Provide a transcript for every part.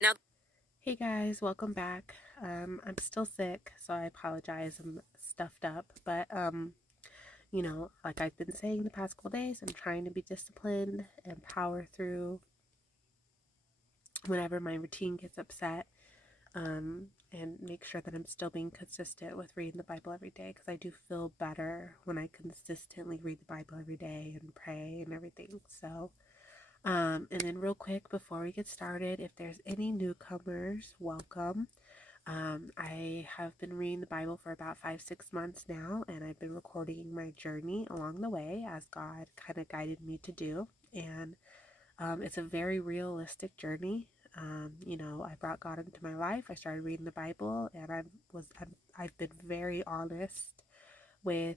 Now, Hey guys, welcome back. I'm still sick, so I apologize. I'm stuffed up, but like I've been saying the past couple days, I'm trying to be disciplined and power through whenever my routine gets upset. And make sure that I'm still being consistent with reading the Bible every day because I do feel better when I consistently read the Bible every day and pray and everything. And then real quick before we get started, if there's any newcomers, welcome. I have been reading the Bible for about 5, 6 months now, and I've been recording my journey along the way as God kind of guided me to do. And it's a very realistic journey. I brought God into my life. I started reading the Bible, and I've been very honest with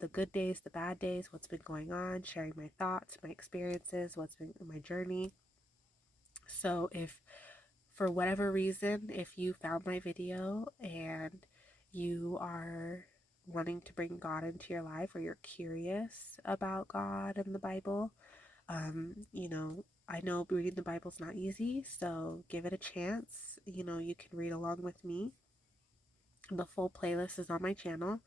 the good days, the bad days, what's been going on, sharing my thoughts, my experiences, what's been my journey. So if for whatever reason, if you found my video and you are wanting to bring God into your life or you're curious about God and the Bible, I know reading the Bible is not easy, so give it a chance. You can read along with me. The full playlist is on my channel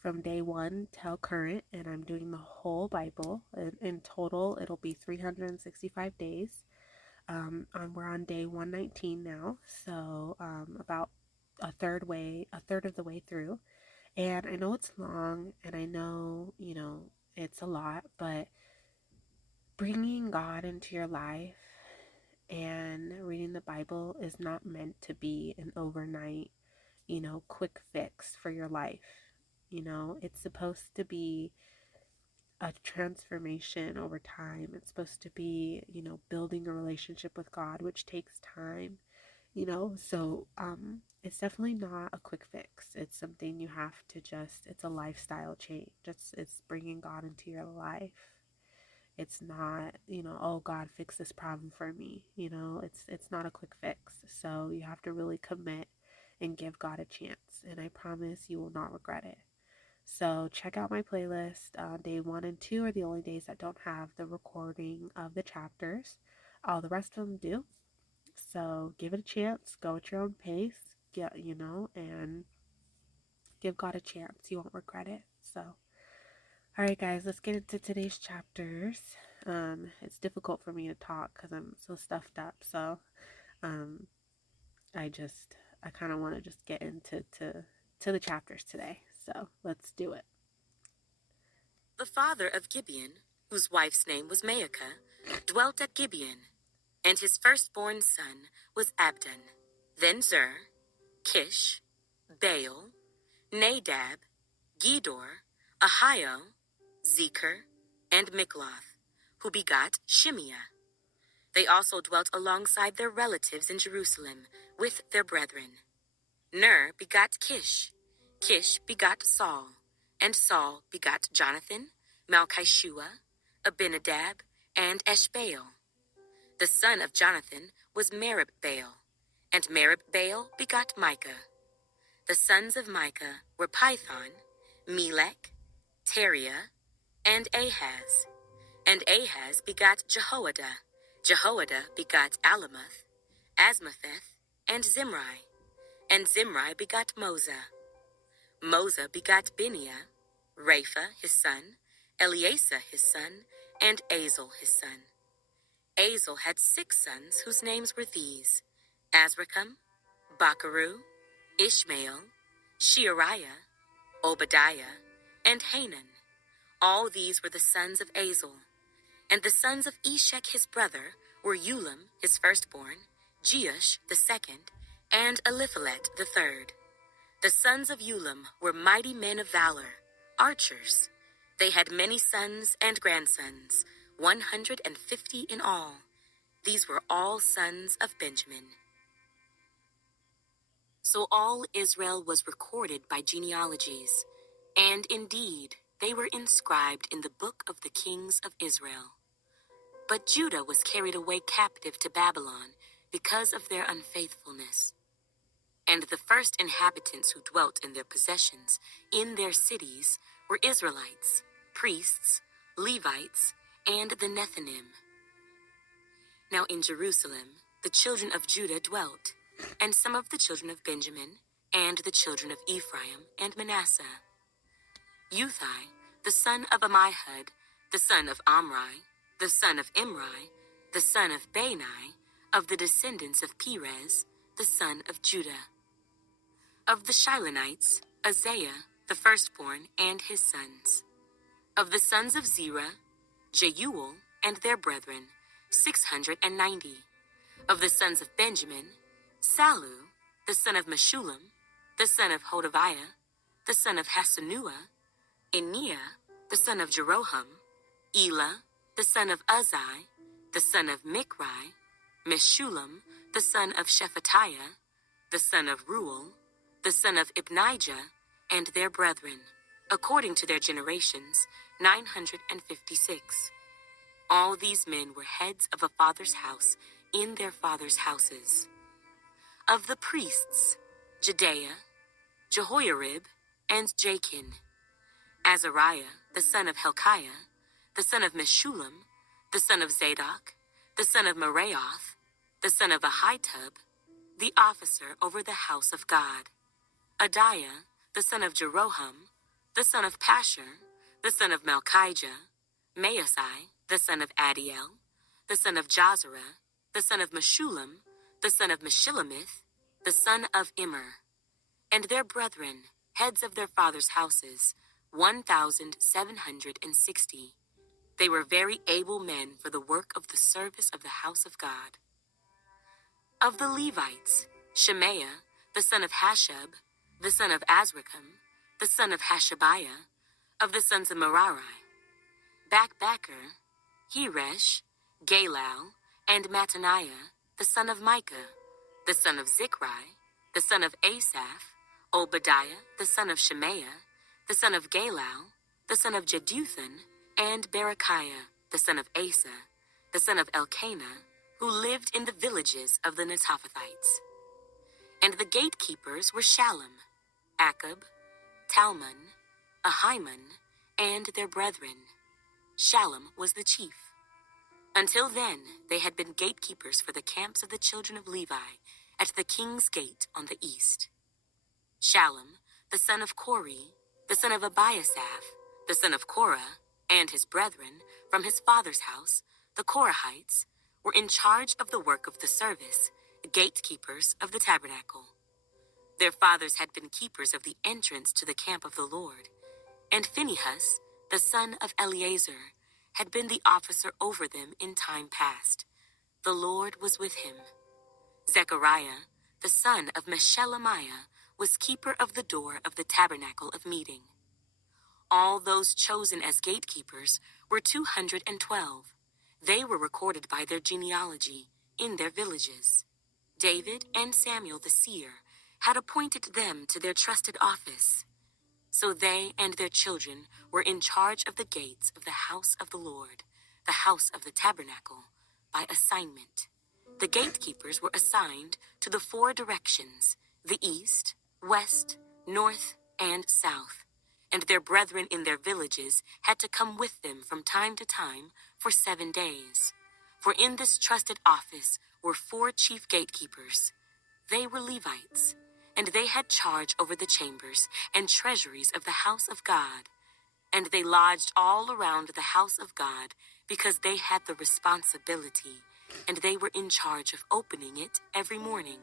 from day one till current, and I'm doing the whole Bible. In total, it'll be 365 days. We're on day 119 now, so about a third of the way through. And I know it's long, and I know, it's a lot, but bringing God into your life and reading the Bible is not meant to be an overnight, quick fix for your life. It's supposed to be a transformation over time. It's supposed to be, building a relationship with God, which takes time. It's definitely not a quick fix. It's something you have to it's a lifestyle change. It's bringing God into your life. It's not, oh God, fix this problem for me. It's not a quick fix. So you have to really commit and give God a chance. And I promise you will not regret it. So check out my playlist. Day one and two are the only days that don't have the recording of the chapters. All the rest of them do. So give it a chance. Go at your own pace. And give God a chance. You won't regret it. So, all right, guys, let's get into today's chapters. It's difficult for me to talk because I'm so stuffed up. So, um, I kind of want to just get into to the chapters today. So let's do it. the father of Gibeon, whose wife's name was Maacah, dwelt at Gibeon, and his firstborn son was Abdon. Then Zer, Kish, Baal, Nadab, Gedor, Ahio, Zecher, and Mikloth, who begot Shimeah. They also dwelt alongside their relatives in Jerusalem with their brethren. Ner begot Kish. Kish begot Saul. And Saul begot Jonathan, Malchishua, Abinadab, and Eshbaal. The son of Jonathan was Merib-Baal. And Merib-Baal begot Micah. The sons of Micah were Python, Melech, Teriah, and Ahaz. And Ahaz begot Jehoiada. Jehoiada begot Alamoth, Asmapheth, and Zimri. And Zimri begot Moza. Moza begot Biniah, Rapha his son, Eleasa his son, and Azel his son. Azel had 6 sons whose names were these: Azrikam, Bakaru, Ishmael, Sheariah, Obadiah, and Hanan. All these were the sons of Azel. And the sons of Eshek his brother were Ulam his firstborn, Jeush the second, and Eliphalet the third. The sons of Ulam were mighty men of valor, archers. They had many sons and grandsons, 150 in all. These were all sons of Benjamin. So all Israel was recorded by genealogies, and indeed they were inscribed in the book of the kings of Israel. But Judah was carried away captive to Babylon because of their unfaithfulness. And the first inhabitants who dwelt in their possessions, in their cities, were Israelites, priests, Levites, and the Nethinim. Now in Jerusalem, the children of Judah dwelt, and some of the children of Benjamin, and the children of Ephraim and Manasseh. Uthai, the son of Ammihud, the son of Omri, the son of Imri, the son of Bani, of the descendants of Perez, the son of Judah. Of the Shilonites, Isaiah, the firstborn, and his sons. Of the sons of Zerah, Jeuel, and their brethren, 690. Of the sons of Benjamin, Salu, the son of Meshullam, the son of Hodaviah, the son of Hasanuah, Eniah, the son of Jeroham, Elah, the son of Uzai, the son of Michri, Meshullam, the son of Shephatiah, the son of Ruel, the son of Ibnijah, and their brethren, according to their generations, 956. All these men were heads of a father's house in their father's houses. Of the priests, Jedaiah, Jehoiarib, and Jachin. Azariah, the son of Helkiah, the son of Meshullam, the son of Zadok, the son of Meraioth, the son of Ahitub, the officer over the house of God. Adiah, the son of Jeroham, the son of Pashur, the son of Malchijah, Maasai, the son of Adiel, the son of Jazarah, the son of Meshullam, the son of Meshillemith, the son of Immer, and their brethren, heads of their fathers' houses, 1,760. They were very able men for the work of the service of the house of God. Of the Levites, Shemaiah, the son of Hashab, the son of Azrikam, the son of Hashabiah, of the sons of Merari, Bakbakkar, Heresh, Galal, and Mattaniah, the son of Micah, the son of Zichri, the son of Asaph, Obadiah, the son of Shemaiah, the son of Galal, the son of Jeduthun, and Berechiah, the son of Asa, the son of Elkanah, who lived in the villages of the Netophathites. And the gatekeepers were Shallum, Akub, Talmon, Ahiman, and their brethren. Shallum was the chief. Until then, they had been gatekeepers for the camps of the children of Levi at the king's gate on the east. Shallum, the son of Kori, the son of Abiasaph, the son of Korah, and his brethren, from his father's house, the Korahites, were in charge of the work of the service, gatekeepers of the tabernacle. Their fathers had been keepers of the entrance to the camp of the Lord, and Phinehas, the son of Eleazar, had been the officer over them in time past. The Lord was with him. Zechariah, the son of Meshelemiah, was keeper of the door of the tabernacle of meeting. All those chosen as gatekeepers were 212. They were recorded by their genealogy in their villages. David and Samuel the seer had appointed them to their trusted office. So they and their children were in charge of the gates of the house of the Lord, the house of the tabernacle, by assignment. The gatekeepers were assigned to the 4 directions, the east, west, north, and south, and their brethren in their villages had to come with them from time to time for 7 days. For in this trusted office were 4 chief gatekeepers. They were Levites, and they had charge over the chambers and treasuries of the house of God. And they lodged all around the house of God because they had the responsibility, and they were in charge of opening it every morning.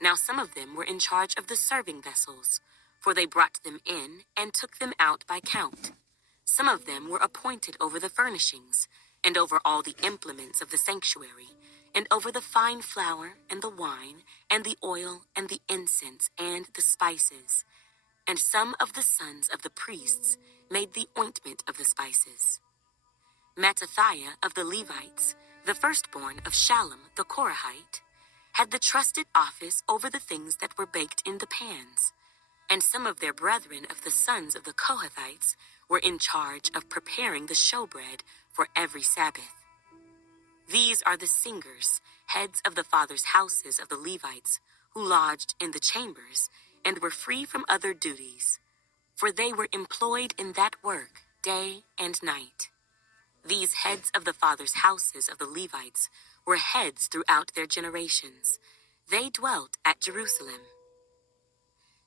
Now some of them were in charge of the serving vessels, for they brought them in and took them out by count. Some of them were appointed over the furnishings, and over all the implements of the sanctuary, and over the fine flour, and the wine, and the oil, and the incense, and the spices. And some of the sons of the priests made the ointment of the spices. Mattathiah of the Levites, the firstborn of Shallum the Korahite, had the trusted office over the things that were baked in the pans. And some of their brethren of the sons of the Kohathites were in charge of preparing the showbread for every Sabbath. These are the singers, heads of the fathers' houses of the Levites, who lodged in the chambers and were free from other duties, for they were employed in that work day and night. These heads of the fathers' houses of the Levites were heads throughout their generations. They dwelt at Jerusalem.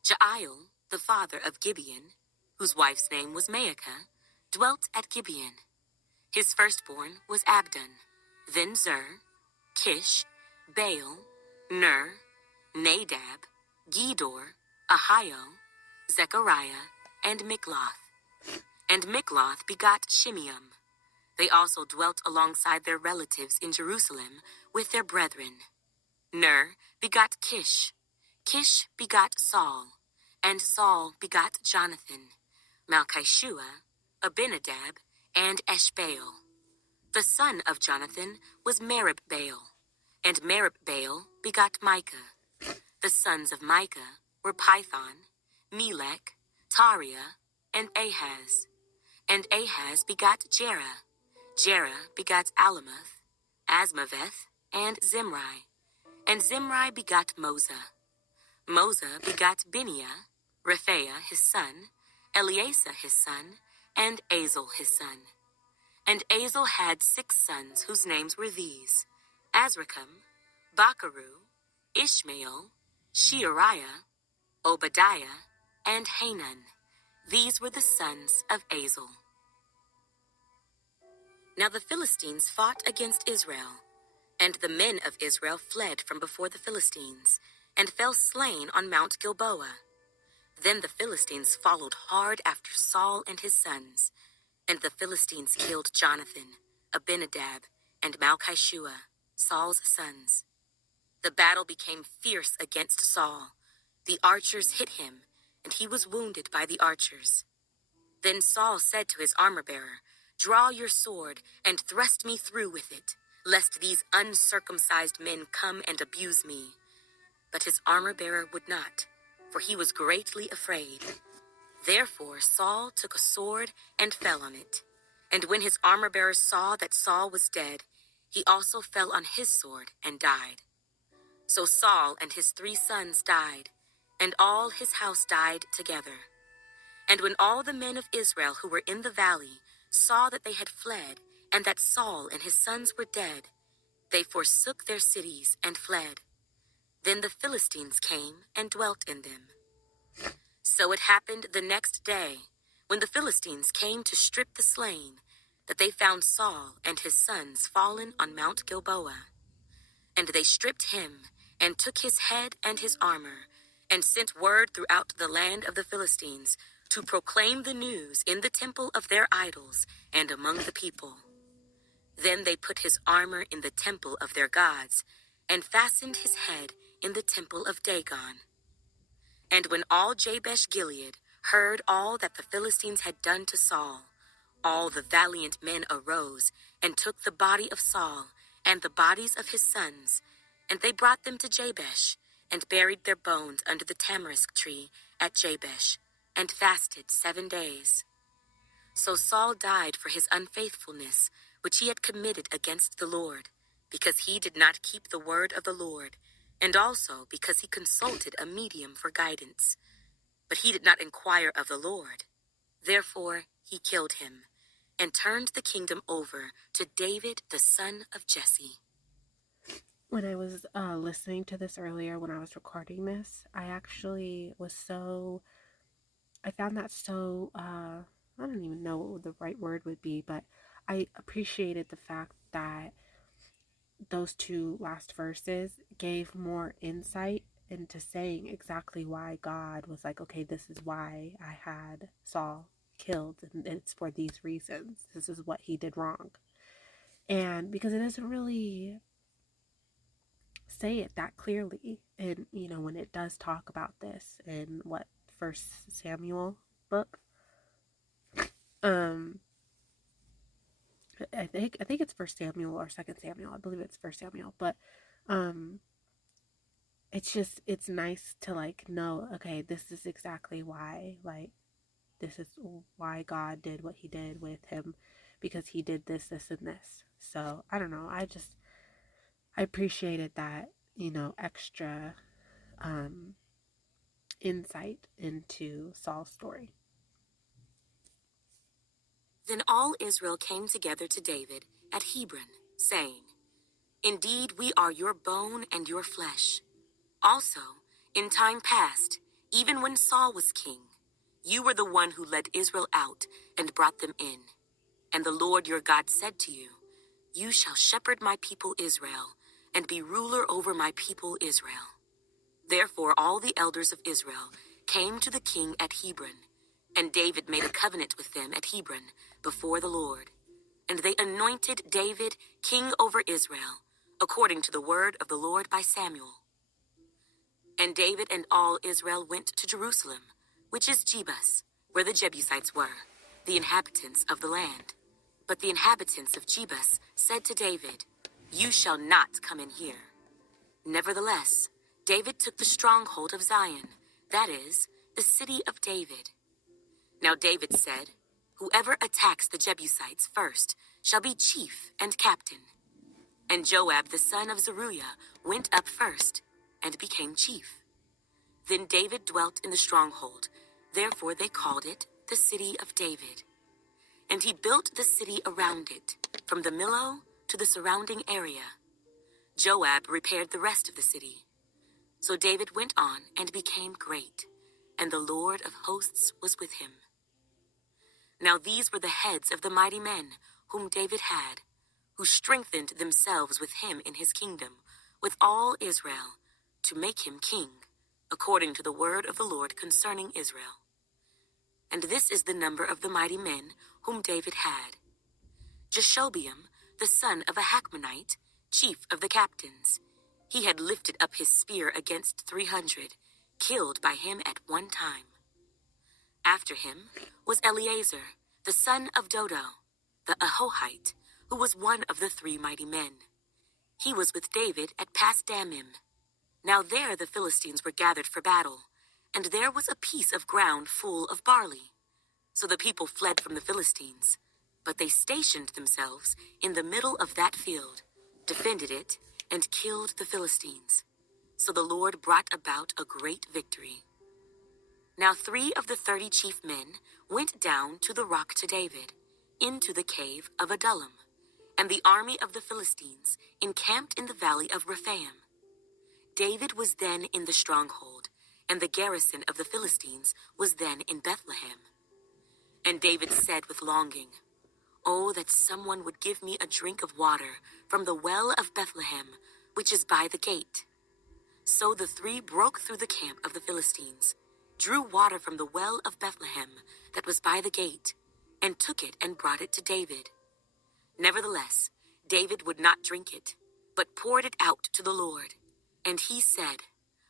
Jael, the father of Gibeon, whose wife's name was Maacah, dwelt at Gibeon. His firstborn was Abdon, then Zer, Kish, Baal, Ner, Nadab, Gedor, Ahio, Zechariah, and Mikloth. And Mikloth begot Shimeam. They also dwelt alongside their relatives in Jerusalem with their brethren. Ner begot Kish. Kish begot Saul. And Saul begot Jonathan, Malchishua, Abinadab, and Eshbaal. The son of Jonathan was Merib-Baal. And Merib-Baal begot Micah. The sons of Micah were Python, Melech, Tariah, and Ahaz. And Ahaz begot Jerah. Jerah begot Alamoth, Asmaveth, and Zimri. And Zimri begot Moza. Moza begot Biniah, Rephaiah his son, Eleasah his son, and Azel his son. And Azel had 6 sons whose names were these: Azrikam, Bacharu, Ishmael, Sheariah, Obadiah, and Hanan. These were the sons of Azel. Now the Philistines fought against Israel, and the men of Israel fled from before the Philistines, and fell slain on Mount Gilboa. Then the Philistines followed hard after Saul and his sons, and the Philistines killed Jonathan, Abinadab, and Malchishua, Saul's sons. The battle became fierce against Saul. The archers hit him, and he was wounded by the archers. Then Saul said to his armor-bearer, "Draw your sword and thrust me through with it, lest these uncircumcised men come and abuse me." But his armor-bearer would not, for he was greatly afraid. Therefore Saul took a sword and fell on it. And when his armor-bearer saw that Saul was dead, he also fell on his sword and died. So Saul and his 3 sons died, and all his house died together. And when all the men of Israel who were in the valley saw that they had fled, and that Saul and his sons were dead, they forsook their cities and fled. Then the Philistines came and dwelt in them. So it happened the next day, when the Philistines came to strip the slain, that they found Saul and his sons fallen on Mount Gilboa. And they stripped him, and took his head and his armor, and sent word throughout the land of the Philistines to proclaim the news in the temple of their idols and among the people. Then they put his armor in the temple of their gods, and fastened his head in the temple of Dagon. And when all Jabesh Gilead heard all that the Philistines had done to Saul, all the valiant men arose and took the body of Saul and the bodies of his sons, and they brought them to Jabesh, and buried their bones under the tamarisk tree at Jabesh, and fasted 7 days. So Saul died for his unfaithfulness, which he had committed against the Lord, because he did not keep the word of the Lord, and also because he consulted a medium for guidance. But he did not inquire of the Lord. Therefore he killed him, and turned the kingdom over to David the son of Jesse. When I was listening to this earlier, when I was recording this, I actually was I found that so, I don't even know what the right word would be, but I appreciated the fact that those 2 last verses gave more insight into saying exactly why God was like, okay, this is why I had Saul killed, and it's for these reasons. This is what he did wrong. And because it doesn't really say it that clearly, and when it does talk about this in what, First Samuel book, um I think it's First Samuel or Second Samuel. I believe it's First Samuel, but um it's nice to know, okay, this is exactly why, this is why God did what he did with him, because he did this and this. So I don't know, I appreciated that, extra insight into Saul's story. Then all Israel came together to David at Hebron, saying, Indeed, we are your bone and your flesh. Also, in time past, even when Saul was king, you were the one who led Israel out and brought them in. And the Lord your God said to you, you shall shepherd my people Israel, and be ruler over my people Israel. Therefore all the elders of Israel came to the king at Hebron, and David made a covenant with them at Hebron before the Lord. And they anointed David king over Israel, according to the word of the Lord by Samuel. And David and all Israel went to Jerusalem, which is Jebus, where the Jebusites were, the inhabitants of the land. But the inhabitants of Jebus said to David, you shall not come in here. Nevertheless, David took the stronghold of Zion, that is, the city of David. Now David said, whoever attacks the Jebusites first shall be chief and captain. And Joab the son of Zeruiah went up first and became chief. Then David dwelt in the stronghold, therefore they called it the city of David. And he built the city around it, from the Millo to the surrounding area. Joab repaired the rest of the city. So David went on and became great, and the Lord of hosts was with him. Now these were the heads of the mighty men whom David had, who strengthened themselves with him in his kingdom, with all Israel, to make him king, according to the word of the Lord concerning Israel. And this is the number of the mighty men whom David had. Jeshobeam, the son of a Hachmonite, chief of the captains. He had lifted up his spear against 300, killed by him at one time. After him was Eleazar, the son of Dodo, the Ahohite, who was one of the 3 mighty men. He was with David at Pasdammim. Now there the Philistines were gathered for battle, and there was a piece of ground full of barley. So the people fled from the Philistines, but they stationed themselves in the middle of that field, defended it, and killed the Philistines. So the Lord brought about a great victory. Now 3 of the 30 chief men went down to the rock to David, into the cave of Adullam, and the army of the Philistines encamped in the valley of Rephaim. David was then in the stronghold, and the garrison of the Philistines was then in Bethlehem. And David said with longing, oh, that someone would give me a drink of water from the well of Bethlehem, which is by the gate. So the 3 broke through the camp of the Philistines, drew water from the well of Bethlehem that was by the gate, and took it and brought it to David. Nevertheless, David would not drink it, but poured it out to the Lord. And he said,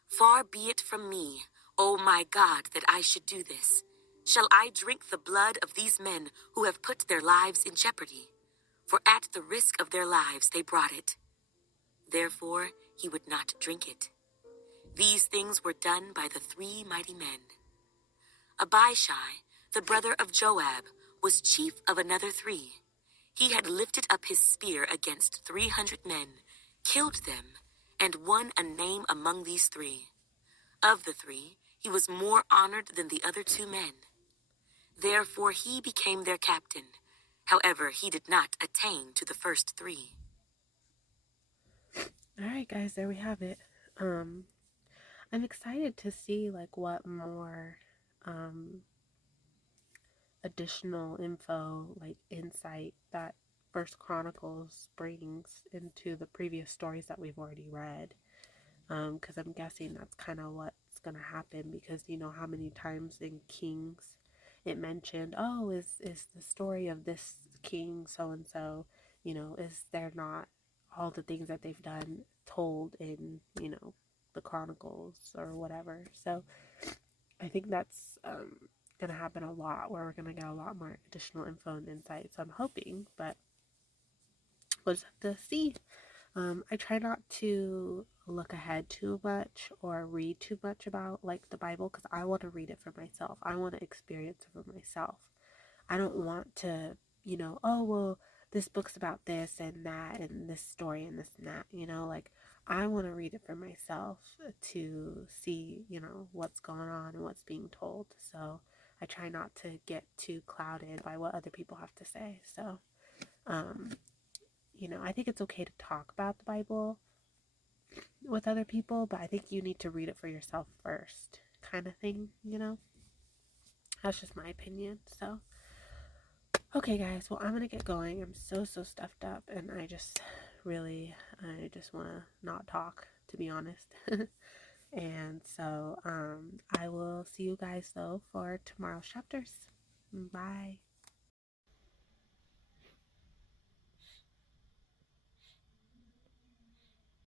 far be it from me, O my God, that I should do this. Shall I drink the blood of these men who have put their lives in jeopardy? For at the risk of their lives they brought it. Therefore he would not drink it. These things were done by the 3 mighty men. Abishai, the brother of Joab, was chief of another 3. He had lifted up his spear against 300 men, killed them, and won a name among these 3. Of the 3, he was more honored than the other 2 men. Therefore he became their captain. However, he did not attain to the first 3. All right, guys, there we have it. I'm excited to see like what more additional info, like insight that First Chronicles brings into the previous stories that we've already read. Because I'm guessing that's kind of what's gonna happen, because you know how many times in Kings it mentioned, oh, is the story of this king so and so, you know, is there not all the things that they've done told in, you know, the Chronicles or whatever. So I think that's gonna happen a lot, where we're gonna get a lot more additional info and insight. So I'm hoping, but we'll just have to see. I try not to look ahead too much or read too much about like the Bible, because I want to read it for myself. I want to experience it for myself. I don't want to, you know, oh, well, this book's about this and that and this story and this and that, you know, like I want to read it for myself to see, you know, what's going on and what's being told. So I try not to get too clouded by what other people have to say. So, I think it's okay to talk about the Bible with other people, but I think you need to read it for yourself first, kind of thing. That's just my opinion. So, okay, guys, well, I'm gonna get going. I'm so stuffed up, and I just want to not talk, to be honest. And so, I will see you guys though for tomorrow's chapters. Bye.